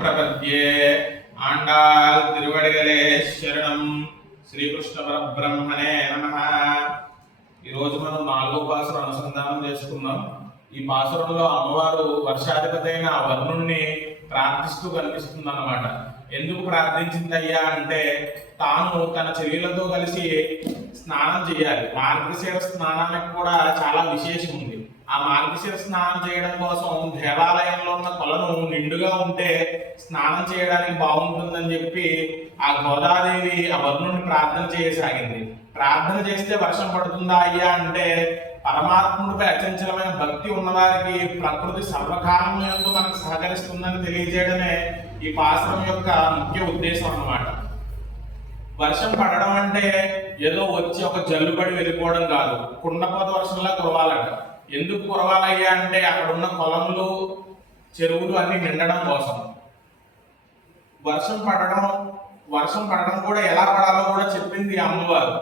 ప్రపద్యే ఆండాల్ తిరువడిగలే శరణం శ్రీకృష్ణ పరబ్రహ్మణే నమ ఈరోజు మనం నాలుగో పాసురం అనుసంధానం చేసుకున్నాం ఈ పాసురంలో అమ్మవారు వర్షాధిపతైన అయిన వరుణుణ్ణి ప్రార్థిస్తూ కనిపిస్తుంది అన్నమాట ఎందుకు ప్రార్థించిందయ్యా అంటే తాను తన చెవిలతో కలిసి స్నానం చేయాలి. మార్గశీర స్నానానికి కూడా చాలా విశేషం ఉంది. ఆ మార్గశిర స్నానం చేయడం కోసం దేవాలయంలో ఉన్న కొలను నిండుగా ఉంటే స్నానం చేయడానికి బాగుంటుందని చెప్పి ఆ గోదాదేవి ఆ వరుణుని ప్రార్థన చేయసాగింది. ప్రార్థన చేస్తే వర్షం పడుతుందా అయ్యా అంటే పరమాత్ముడిపై అచంచలమైన భక్తి ఉన్నవారికి ప్రకృతి సర్వకాలం ఎందు మనకు సహకరిస్తుందని తెలియజేయడమే ఈ పాశ్రం యొక్క ముఖ్య ఉద్దేశం అన్నమాట. వర్షం పడడం అంటే ఏదో వచ్చి ఒక జల్లుబడి వెళ్ళిపోవడం కాదు. కుండపోత వర్షంలా కురవాలంట. ఎందుకు కురవాలయ్యా అంటే అక్కడ ఉన్న పొలములు చెరువులు అన్ని నిండడం కోసం. వర్షం పడడం వర్షం పడడం కూడా ఎలా పడాలో కూడా చెప్పింది అమ్మవారు.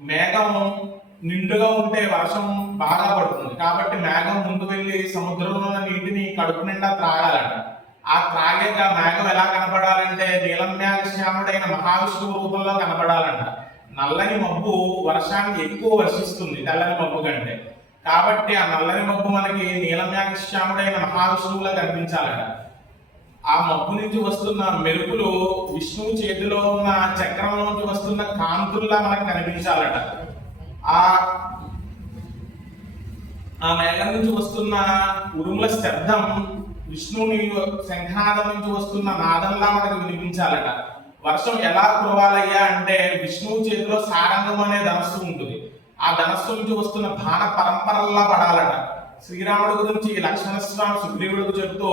మేఘం నిండుగా ఉంటే వర్షం బాగా పడుతుంది. కాబట్టి మేఘం ముందు వెళ్ళి సముద్రంలో ఉన్న నీటిని కడుపు నిండా త్రాగాలంట. ఆ త్రాగాక మేఘం ఎలా కనపడాలంటే నీలం శ్యాముడైన మహావిష్ణువు రూపంలో కనపడాలంట. నల్లని మబ్బు వర్షానికి ఎక్కువ వర్షిస్తుంది తెల్లని మబ్బు కంటే. కాబట్టి ఆ నల్లని మబ్బు మనకి నీలం మహావిష్ణువులా కనిపించాలట. ఆ మబ్బు నుంచి వస్తున్న మెరుపులు విష్ణువు చేతిలో ఉన్న చక్రం నుంచి వస్తున్న కాంతుల్లా మనకు కనిపించాలట. ఆ ఆ మేఘం నుంచి వస్తున్న ఉరుముల శబ్దం విష్ణువుని శంఖనాదం నుంచి వస్తున్న నాదంలా మనకు వినిపించాలట. వర్షం ఎలా కురవాలయ్యా అంటే విష్ణువు చేతిలో సారంగం అనే ధనస్సు ఉంటుంది. ఆ ధనస్సు నుంచి వస్తున్న బాణ పరంపరల్లా పడాలట. శ్రీరాముడి గురించి లక్ష్మణ స్వామి సుగ్రీవుడికి చెప్తూ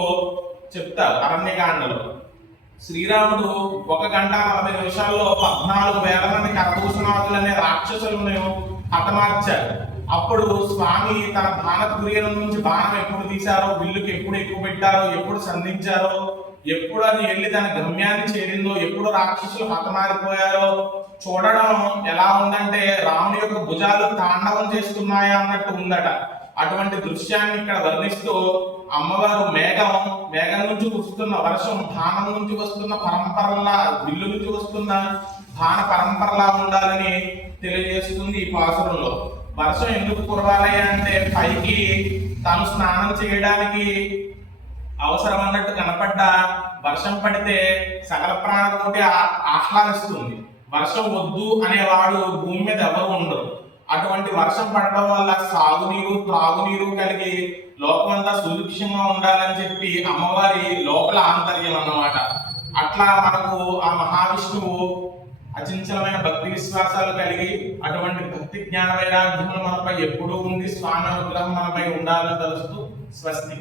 చెప్తారు అరణ్యకాండలో. శ్రీరాముడు ఒక గంట నలభై నిమిషాల్లో పద్నాలుగు వేల మంది కరదూషణాదులు అనే రాక్షసులను హతమార్చారు. అప్పుడు స్వామి తన బాణ కురియల నుంచి బాణం ఎప్పుడు తీశారో విల్లుకి ఎప్పుడు ఎక్కువ పెట్టారో ఎప్పుడు సంధించారో ఎప్పుడు అది వెళ్ళి దాని గమ్యాన్ని చేరిందో ఎప్పుడు రాక్షసులు హతమారిపోయారో చూడడం ఎలా ఉందంటే రాముని యొక్క భుజాలు తాండవం చేస్తున్నాయా అన్నట్టు ఉందట. అటువంటి దృశ్యాన్ని ఇక్కడ వర్ణిస్తూ అమ్మవారు మేఘం మేఘం నుంచి వస్తున్న వర్షం బాణం నుంచి వస్తున్న పరంపరలా విల్లు నుంచి వస్తున్న బాణ పరంపరలా ఉండాలని తెలియజేస్తుంది ఈ పాసురంలో. వర్షం ఎందుకు కురవాలి అంటే పైకి తాను స్నానం చేయడానికి అవసరం అన్నట్టు కనపడ్డ వర్షం పడితే సకల ప్రాణాలతోటి ఆహ్లాదిస్తుంది. వర్షం వద్దు అనేవాడు భూమి మీద ఎవరు ఉండరు. అటువంటి వర్షం పడటం వల్ల సాగునీరు త్రాగునీరు కలిగి లోకమంతా సుభిక్షంగా ఉండాలని చెప్పి అమ్మవారి లోపల ఆంతర్యం అన్నమాట. అట్లా మనకు ఆ మహావిష్ణువు అచంచలమైన భక్తి విశ్వాసాలు కలిగి అటువంటి భక్తి జ్ఞాన వైరాగ్యములు మనపై ఎప్పుడూ ఉండి స్వామి అనుగ్రహం మనపై ఉండాలని తలుస్తూ స్వస్తి.